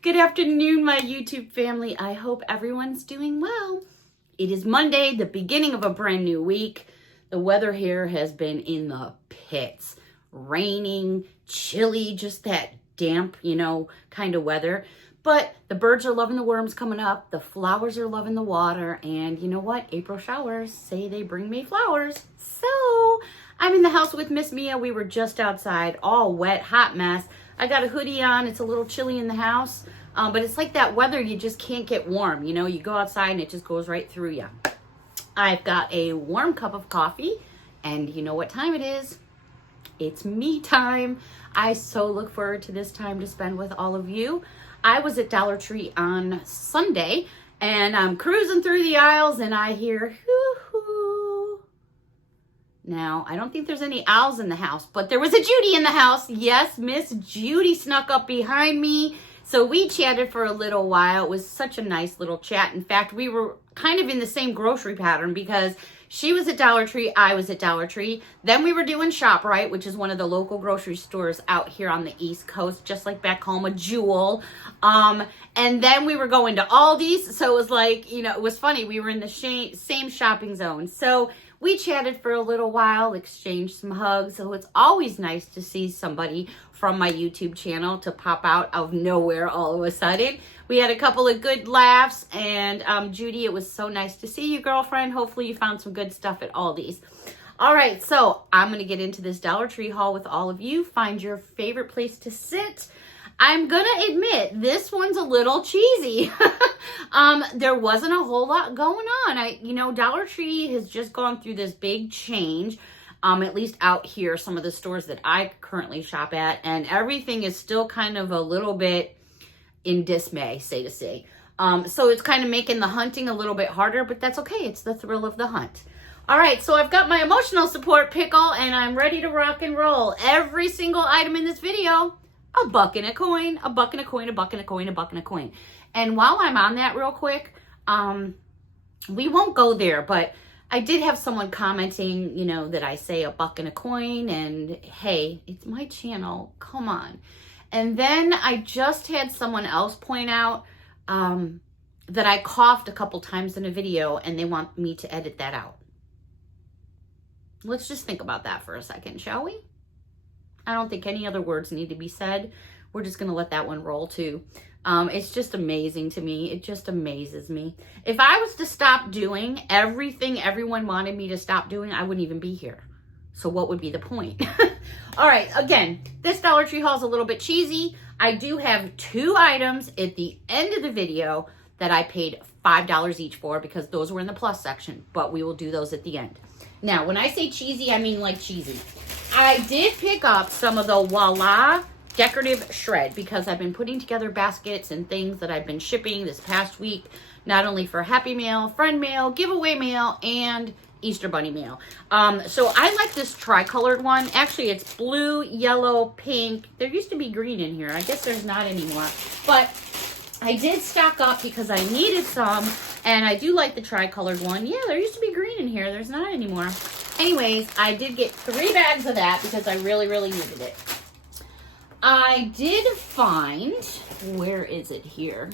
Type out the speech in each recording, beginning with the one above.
Good afternoon, my YouTube family. I hope everyone's doing well. It is Monday, the beginning of a brand new week. The weather here has been in the pits. Raining, chilly, just that damp, kind of weather. But the birds are loving the worms coming up. The flowers are loving the water. And you know what? April showers say they bring me flowers. So I'm in the house with Miss Mia. We were just outside, all wet, hot mess. I got a hoodie on. It's a little chilly in the house. But it's like that weather, you just can't get warm. You go outside and it just goes right through you. I've got a warm cup of coffee. And you know what time it is? It's me time. I so look forward to this time to spend with all of you. I was at Dollar Tree on Sunday, and I'm cruising through the aisles, and I hear hoo-hoo. Now, I don't think there's any owls in the house, but there was a Judy in the house. Yes, Miss Judy snuck up behind me. So we chatted for a little while. It was such a nice little chat. In fact, we were kind of in the same grocery pattern because she was at Dollar Tree, I was at Dollar Tree. Then we were doing ShopRite, which is one of the local grocery stores out here on the East Coast, just like back home, a Jewel. And then we were going to Aldi's. So it was like, it was funny. We were in the same shopping zone. So we chatted for a little while, exchanged some hugs. So it's always nice to see somebody from my YouTube channel to pop out of nowhere all of a sudden. We had a couple of good laughs, and Judy, it was so nice to see you, girlfriend. Hopefully you found some good stuff at Aldi's. All right, so I'm going to get into this Dollar Tree haul with all of you. Find your favorite place to sit. I'm going to admit, this one's a little cheesy. There wasn't a whole lot going on. Dollar Tree has just gone through this big change. At least out here, some of the stores that I currently shop at, and everything is still kind of a little bit in dismay, say to say. So it's kind of making the hunting a little bit harder, but that's okay. It's the thrill of the hunt. All right, so I've got my emotional support pickle, and I'm ready to rock and roll. Every single item in this video, a buck and a coin, a buck and a coin, a buck and a coin, a buck and a coin. And while I'm on that real quick, we won't go there, but I did have someone commenting, that I say a buck and a coin, and hey, it's my channel, come on. And then I just had someone else point out that I coughed a couple times in a video, and they want me to edit that out. Let's just think about that for a second, shall we? I don't think any other words need to be said. We're just going to let that one roll too. It's just amazing to me. It just amazes me. If I was to stop doing everything everyone wanted me to stop doing, I wouldn't even be here. So what would be the point? All right, again, this Dollar Tree haul is a little bit cheesy. I do have 2 items at the end of the video that I paid $5 each for because those were in the plus section, but we will do those at the end. Now, when I say cheesy, I mean like cheesy. I did pick up some of the Voila decorative shred because I've been putting together baskets and things that I've been shipping this past week, not only for Happy Mail, Friend Mail, Giveaway Mail, and Easter Bunny Mail. So I like this tri-colored one. Actually, it's blue, yellow, pink. There used to be green in here. I guess there's not anymore. But I did stock up because I needed some, and I do like the tri-colored one. Yeah, there used to be green in here. There's not anymore. Anyways, I did get 3 bags of that because I really, really needed it. I did find, where is it here?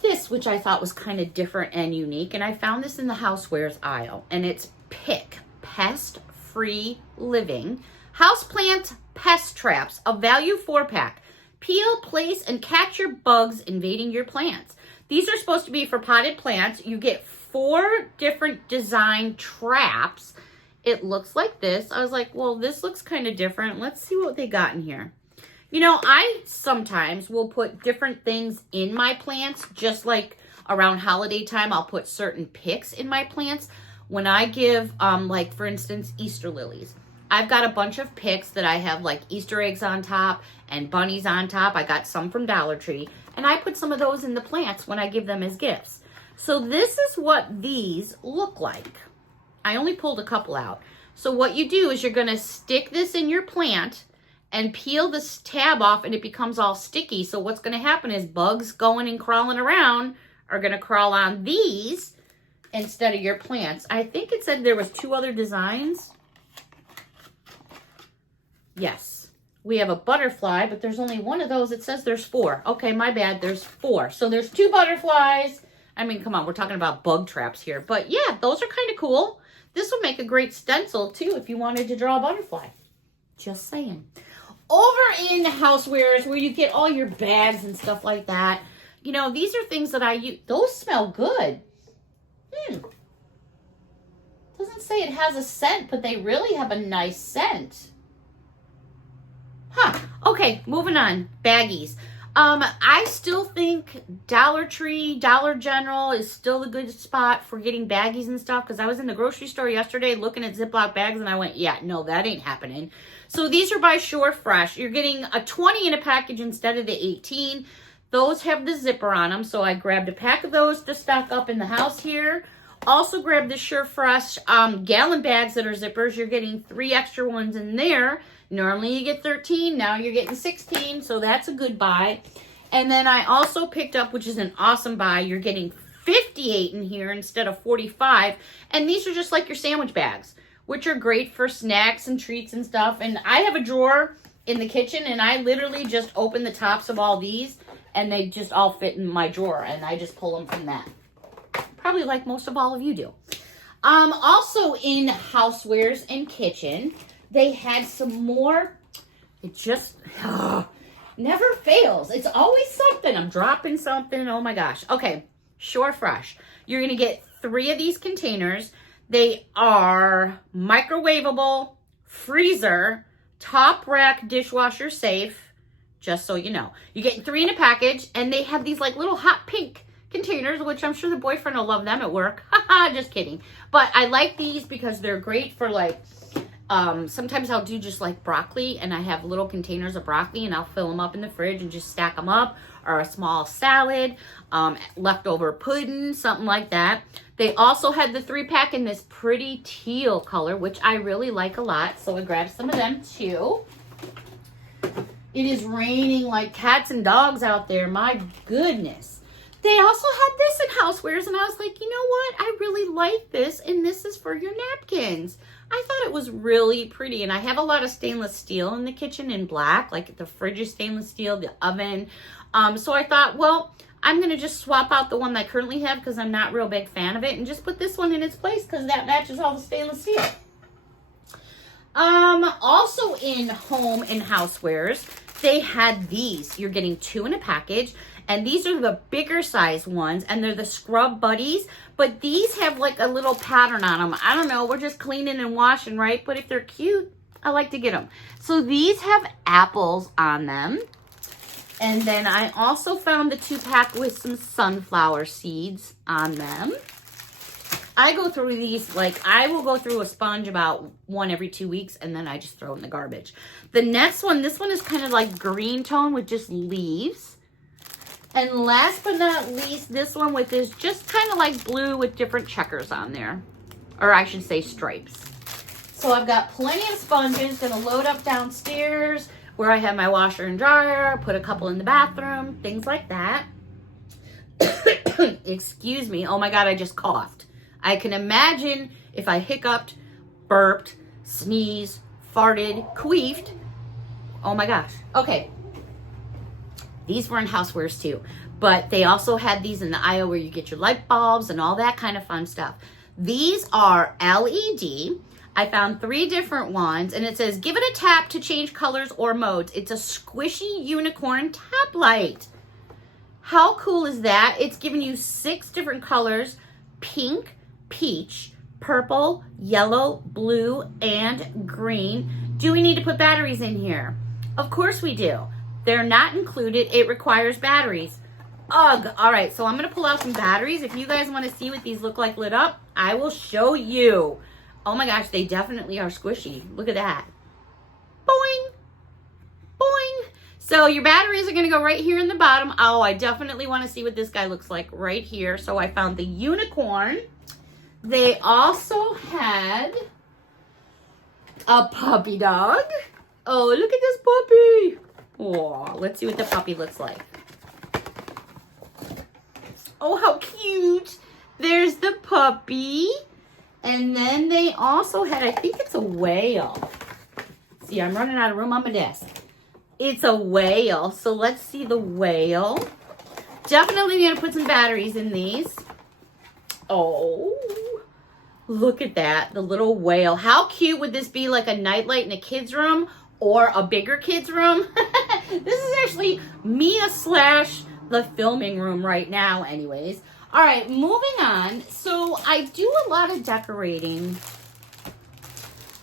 This, which I thought was kind of different and unique, and I found this in the housewares aisle, and it's Pick Pest-Free Living Houseplant Pest Traps, a value 4-pack. Peel, place, and catch your bugs invading your plants. These are supposed to be for potted plants. You get 4 different design traps. It looks like this. I was like, well, this looks kind of different. Let's see what they got in here. I sometimes will put different things in my plants, just like around holiday time, I'll put certain picks in my plants. When I give, like for instance, Easter lilies, I've got a bunch of picks that I have like Easter eggs on top and bunnies on top. I got some from Dollar Tree, and I put some of those in the plants when I give them as gifts. So this is what these look like. I only pulled a couple out. So what you do is you're going to stick this in your plant and peel this tab off, and it becomes all sticky. So what's going to happen is bugs going and crawling around are going to crawl on these instead of your plants. I think it said there was 2 other designs. Yes. we have a butterfly, but there's only one of those. It says there's 4. Okay, my bad. There's 4. So there's 2 butterflies. I mean, come on, we're talking about bug traps here. But yeah, those are kind of cool. This would make a great stencil too if you wanted to draw a butterfly. Just saying. Over in housewares where you get all your bags and stuff like that, you know, these are things that I use. Those smell good. Doesn't say it has a scent, but they really have a nice scent. Huh. Okay, moving on. Baggies. I still think Dollar Tree, Dollar General is still a good spot for getting baggies and stuff, because I was in the grocery store yesterday looking at Ziploc bags and I went, yeah, no, that ain't happening. So these are by Shore Fresh. You're getting a 20 in a package instead of the 18. Those have the zipper on them, so I grabbed a pack of those to stock up in the house here. Also grabbed the Shore Fresh gallon bags that are zippers. You're getting 3 extra ones in there. Normally you get 13, now you're getting 16, so that's a good buy. And then I also picked up, which is an awesome buy, you're getting 58 in here instead of 45. And these are just like your sandwich bags, which are great for snacks and treats and stuff. And I have a drawer in the kitchen, and I literally just open the tops of all these, and they just all fit in my drawer, and I just pull them from that. Probably like most of all of you do. Also in housewares and kitchen, they had some more. It just never fails. It's always something. I'm dropping something. Oh my gosh. Okay. Shore Fresh. You're going to get 3 of these containers. They are microwavable, freezer, top rack, dishwasher safe. Just so you know. You're getting 3 in a package, and they have these like little hot pink containers, which I'm sure the boyfriend will love them at work. Haha, just kidding. But I like these because they're great for like, sometimes I'll do just like broccoli, and I have little containers of broccoli, and I'll fill them up in the fridge and just stack them up, or a small salad, leftover pudding, something like that. They also had the 3-pack in this pretty teal color, which I really like a lot, so I grabbed some of them too. It is raining like cats and dogs out there. My goodness. They also had this in housewares, and I was like, you know what? I really like this, and this is for your napkins. I thought it was really pretty, and I have a lot of stainless steel in the kitchen in black, like the fridge is stainless steel, the oven. So I thought, well, I'm going to just swap out the one that I currently have because I'm not a real big fan of it, and just put this one in its place because that matches all the stainless steel. Also in home and housewares, they had these. You're getting 2 in a package, and these are the bigger size ones, and they're the Scrub Buddies, but these have like a little pattern on them. I don't know, we're just cleaning and washing, right? But if they're cute, I like to get them. So these have apples on them. And then I also found the 2-pack with some sunflower seeds on them. I go through these, like, I will go through a sponge about 1 every 2 weeks, and then I just throw it in the garbage. The next one, this one is kind of like green tone with just leaves. And last but not least, this one with this just kind of like blue with different checkers on there. Or I should say stripes. So I've got plenty of sponges. Gonna load up downstairs where I have my washer and dryer. Put a couple in the bathroom. Things like that. Excuse me. Oh my God, I just coughed. I can imagine if I hiccuped, burped, sneezed, farted, queefed. Oh my gosh. Okay. These were in housewares too, but they also had these in the aisle where you get your light bulbs and all that kind of fun stuff. These are LED. I found 3 different ones, and it says, give it a tap to change colors or modes. It's a squishy unicorn tap light. How cool is that? It's giving you 6 different colors: pink, peach, purple, yellow, blue, and green. Do we need to put batteries in here? Of course we do. They're not included. It requires batteries. Ugh. All right, so I'm going to pull out some batteries. If you guys want to see what these look like lit up, I will show you. Oh my gosh, they definitely are squishy. Look at that. Boing. Boing. So your batteries are going to go right here in the bottom. Oh, I definitely want to see what this guy looks like right here. So I found the unicorn. They also had a puppy dog. Oh, look at this puppy. Oh, let's see what the puppy looks like. Oh, how cute. There's the puppy. And then they also had, I think it's a whale. See, I'm running out of room on my desk. It's a whale. So let's see the whale. Definitely going to put some batteries in these. Oh, look at that. The little whale. How cute would this be, like a nightlight in a kid's room or a bigger kid's room? This is actually Mia / the filming room right now anyways. All right, moving on. So I do a lot of decorating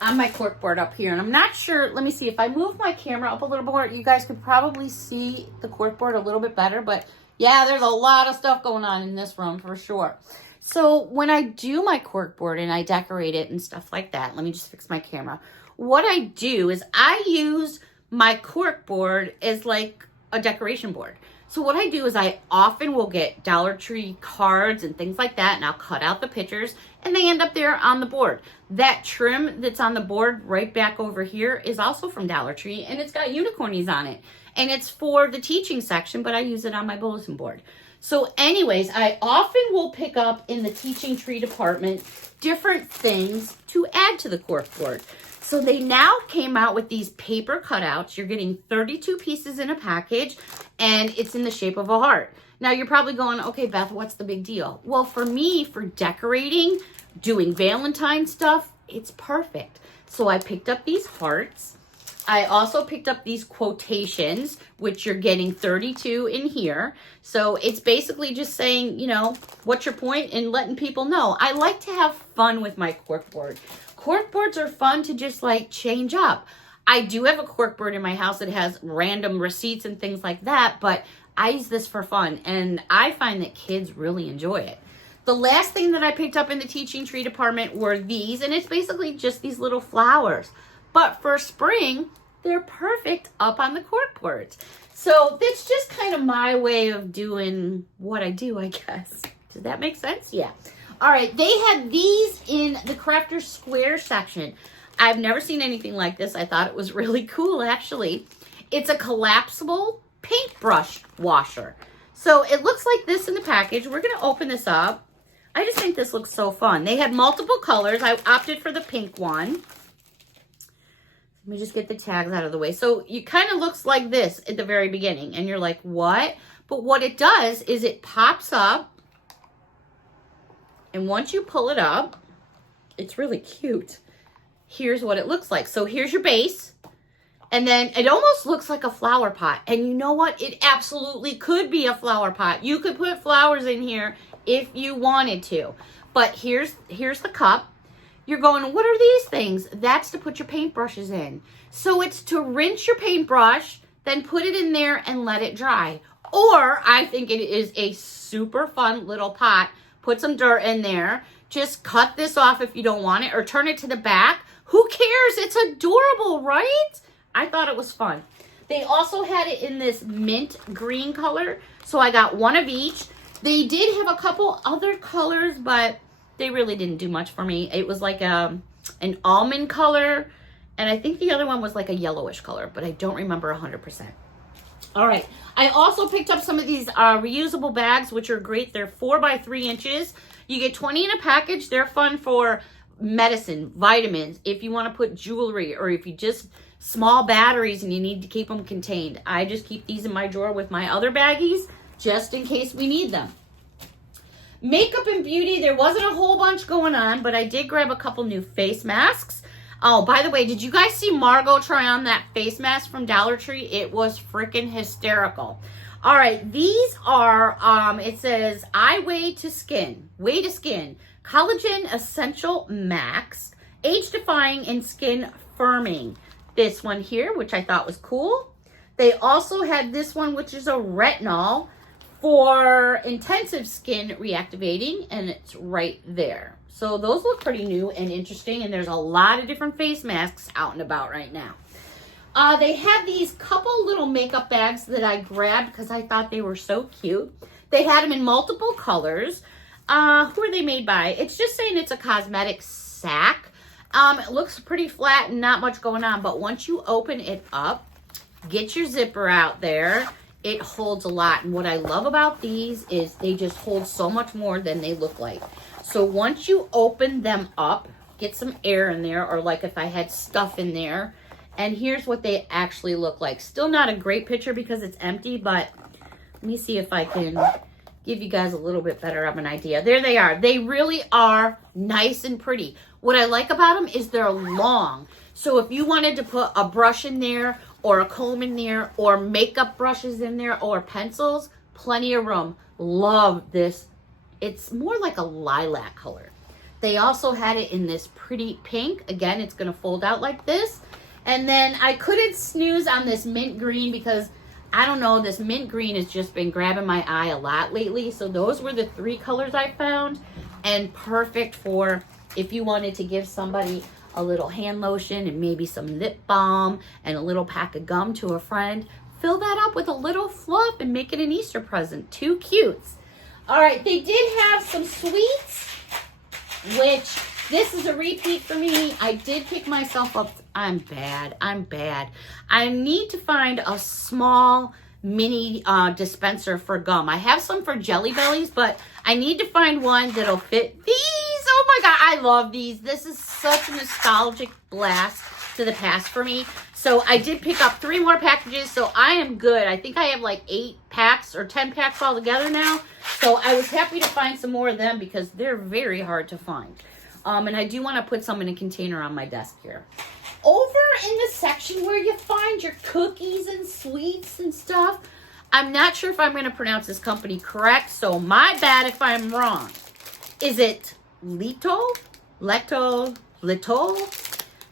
on my corkboard up here, and I'm not sure. Let me see. If I move my camera up a little more, you guys could probably see the corkboard a little bit better, but yeah, there's a lot of stuff going on in this room for sure. So when I do my corkboard and I decorate it and stuff like that, let me just fix my camera. What I do is I use my corkboard as like a decoration board. So what I do is I often will get Dollar Tree cards and things like that, and I'll cut out the pictures and they end up there on the board. That trim that's on the board right back over here is also from Dollar Tree, and it's got unicornies on it. And it's for the teaching section, but I use it on my bulletin board. So anyways, I often will pick up in the teaching tree department different things to add to the corkboard. So they now came out with these paper cutouts. You're getting 32 pieces in a package, and it's in the shape of a heart. Now you're probably going, okay, Beth, what's the big deal? Well, for me, for decorating, doing Valentine stuff, it's perfect. So I picked up these hearts. I also picked up these quotations, which you're getting 32 in here. So it's basically just saying, you know, what's your point and letting people know. I like to have fun with my corkboard. Corkboards are fun to just like change up. I do have a corkboard in my house that has random receipts and things like that, but I use this for fun, and I find that kids really enjoy it. The last thing that I picked up in the teaching tree department were these, and it's basically just these little flowers. But for spring, they're perfect up on the corkboards. So that's just kind of my way of doing what I do, I guess. Does that make sense? Yeah. All right, they had these in the Crafter Square section. I've never seen anything like this. I thought it was really cool, actually. It's a collapsible paintbrush washer. So it looks like this in the package. We're going to open this up. I just think this looks so fun. They had multiple colors. I opted for the pink one. Let me just get the tags out of the way. So it kind of looks like this at the very beginning. And you're like, what? But what it does is it pops up. And once you pull it up, it's really cute. Here's what it looks like. So here's your base. And then it almost looks like a flower pot. And you know what? It absolutely could be a flower pot. You could put flowers in here if you wanted to. But here's the cup. You're going, what are these things? That's to put your paintbrushes in. So it's to rinse your paintbrush, then put it in there and let it dry. Or I think it is a super fun little pot. Put some dirt in there. Just cut this off if you don't want it, or turn it to the back. Who cares? It's adorable, right? I thought it was fun. They also had it in this mint green color. So I got one of each. They did have a couple other colors, but they really didn't do much for me. It was like an almond color, and I think the other one was like a yellowish color, but I don't remember 100%. All right. I also picked up some of these reusable bags, which are great. They're 4 by 3 inches. You get 20 in a package. They're fun for medicine, vitamins, if you want to put jewelry, or if you just small batteries and you need to keep them contained. I just keep these in my drawer with my other baggies just in case we need them. Makeup and beauty, there wasn't a whole bunch going on, but I did grab a couple new face masks. Oh, by the way, did you guys see Margot try on that face mask from Dollar Tree? It was freaking hysterical. All right, these are, it says, Way to Skin, Collagen Essential Max, Age Defying and Skin Firming. This one here, which I thought was cool. They also had this one, which is a retinol for intensive skin reactivating, and it's right there. So those look pretty new and interesting, and there's a lot of different face masks out and about right now. They had these couple little makeup bags that I grabbed because I thought they were so cute. They had them in multiple colors. Who are they made by? It's just saying it's a cosmetic sack. It looks pretty flat and not much going on, but once you open it up, get your zipper out there. It holds a lot, and what I love about these is they just hold so much more than they look like. So once you open them up, get some air in there, or like if I had stuff in there, And here's what they actually look like. Still not a great picture because it's empty, but let me see if I can give you guys a little bit better of an idea. There they are. They really are nice and pretty. What I like about them is they're long. So if you wanted to put a brush in there or a comb in there or makeup brushes in there or pencils, plenty of room. Love this. It's more like a lilac color. They also had it in this pretty pink. Again, it's going to fold out like this. And then I couldn't snooze on this mint green because, I don't know, this mint green has just been grabbing my eye a lot lately. So those were the 3 colors I found. And perfect for if you wanted to give somebody a little hand lotion and maybe some lip balm and a little pack of gum to a friend. Fill that up with a little fluff and make it an Easter present. Too cute. All right, they did have some sweets, which this is a repeat for me. I did pick myself up. I'm bad. I need to find a small mini dispenser for gum. I have some for Jelly Bellies, but I need to find one that'll fit these. Oh my God, I love these. This is such a nostalgic blast to the past for me. So I did pick up 3 more packages, so I am good. I think I have like 8 packs or 10 packs all together now. So I was happy to find some more of them because they're very hard to find. And I do want to put some in a container on my desk here. Over in the section where you find your cookies and sweets and stuff, I'm not sure if I'm going to pronounce this company correct, so my bad if I'm wrong. Is it Lito?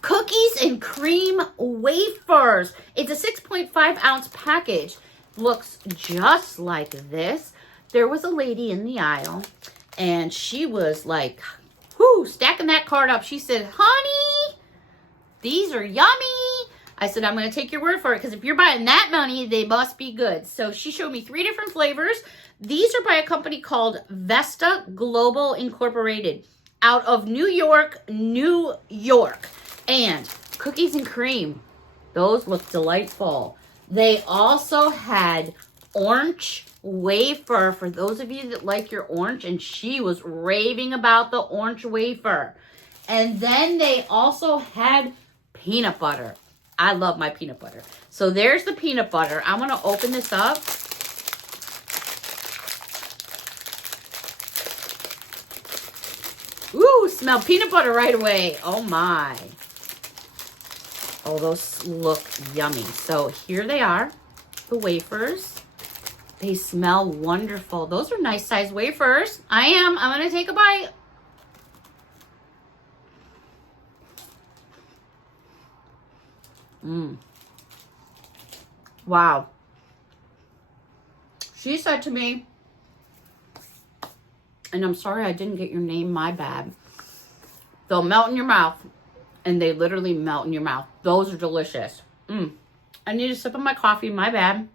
Cookies and cream wafers. It's a 6.5 ounce package. Looks just like this. There was a lady in the aisle and she was like, whoo, stacking that cart up. She said, honey, these are yummy. I said, I'm going to take your word for it because if you're buying that many, they must be good. So she showed me 3 different flavors. These are by a company called Vesta Global Incorporated out of New York, New York. And cookies and cream. Those look delightful. They also had orange wafer for those of you that like your orange. And she was raving about the orange wafer. And then they also had peanut butter. I love my peanut butter. So there's the peanut butter. I'm going to open this up. Ooh, smell peanut butter right away. Oh my. Oh, those look yummy. So here they are, the wafers. They smell wonderful. Those are nice size wafers. I'm going to take a bite. Wow. She said to me, and I'm sorry I didn't get your name, my bad. They'll melt in your mouth. And they literally melt in your mouth. Those are delicious. I need a sip of my coffee, my bad.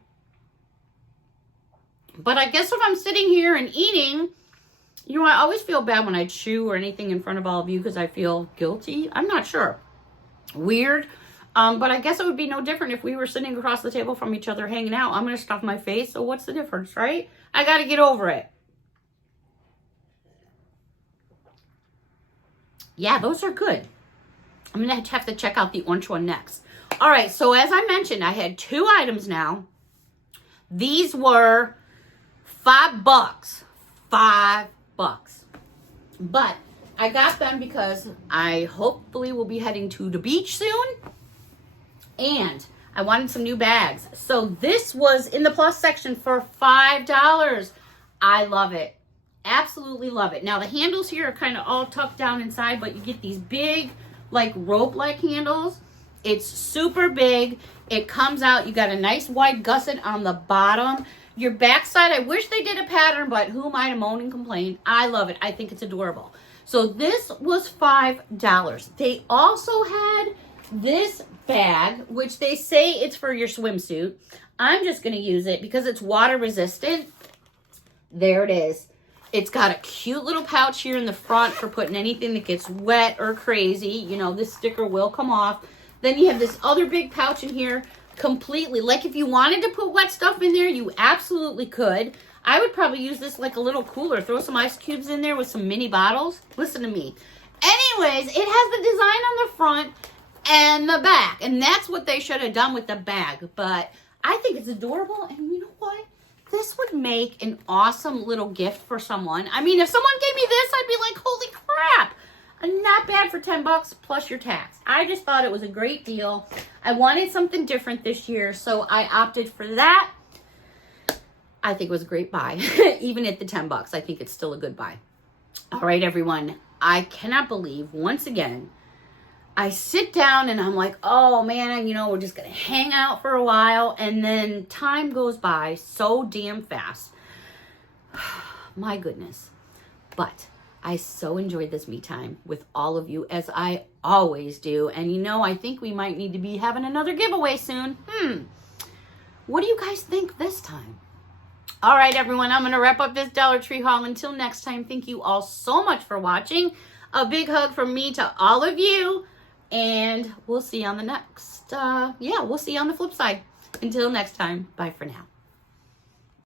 But I guess if I'm sitting here and eating, you know, I always feel bad when I chew or anything in front of all of you because I feel guilty. I'm not sure. Weird. But I guess it would be no different if we were sitting across the table from each other hanging out. I'm going to stuff my face. So what's the difference, right? I got to get over it. Yeah, those are good. I'm going to have to check out the orange one next. All right, so as I mentioned, I had 2 items now. These were $5. $5. But I got them because I hopefully will be heading to the beach soon. And I wanted some new bags. So this was in the plus section for $5. I love it. Absolutely love it. Now the handles here are kind of all tucked down inside, but you get these big, like rope-like handles. It's super big. It comes out. You got a nice wide gusset on the bottom. Your backside, I wish they did a pattern, but who am I to moan and complain? I love it. I think it's adorable. So this was $5. They also had this bag, which they say it's for your swimsuit. I'm just going to use it because it's water resistant. There it is. It's got a cute little pouch here in the front for putting anything that gets wet or crazy. You know, this sticker will come off. Then you have this other big pouch in here completely. Like if you wanted to put wet stuff in there, you absolutely could. I would probably use this like a little cooler. Throw some ice cubes in there with some mini bottles. Listen to me. Anyways, it has the design on the front. and the back. And that's what they should have done with the bag. But I think it's adorable. And you know what? This would make an awesome little gift for someone. I mean, if someone gave me this, I'd be like, holy crap. Not bad for 10 bucks plus your tax. I just thought it was a great deal. I wanted something different this year, so I opted for that. I think it was a great buy. Even at the 10 bucks, I think it's still a good buy. All right, everyone. I cannot believe, once again, I sit down and I'm like, oh man, we're just going to hang out for a while. And then time goes by so damn fast. My goodness. But I so enjoyed this me time with all of you, as I always do. And I think we might need to be having another giveaway soon. What do you guys think this time? All right, everyone, I'm going to wrap up this Dollar Tree haul. Until next time, thank you all so much for watching. A big hug from me to all of you. And we'll see you on the next, we'll see you on the flip side. Until next time, bye for now.